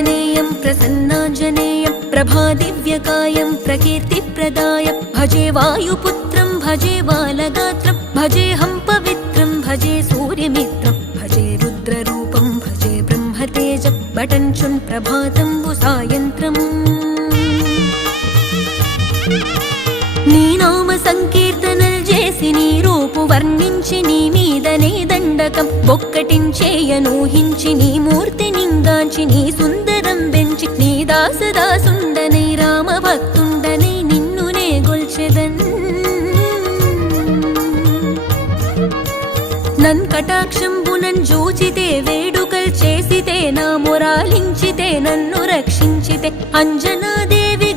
प्रसन्नाञ्जनेयं प्रसन्नाञ्जनेयं प्रभादिव्यकायं प्रकीर्तिप्रदायं भजे वायुपुत्रं भजे बालगात्रं भजेऽहं पवित्रं भजे सूर्यमित्रं भजे रुद्ररूपं भजे ब्रह्मतेजं बटञ्चुन् प्रभातं सायन्त्रम् నీ నామ సంకీర్తనలు చేసి నీ రూపు వర్ణించి నీ మీదనే దండకం ఒక్కటించేయనూహించి నీ మూర్తి నింగాంచి నీ సుందరం పెంచి నీ దాసదాసుండనై రామ భక్తుండనై నిన్నునే గొల్చెదన్ నన్ కటాక్షంబునన్ జూచితే వేడుకల్ చేసితే నా మొరాలించితే నన్ను రక్షించితే అంజనాదేవి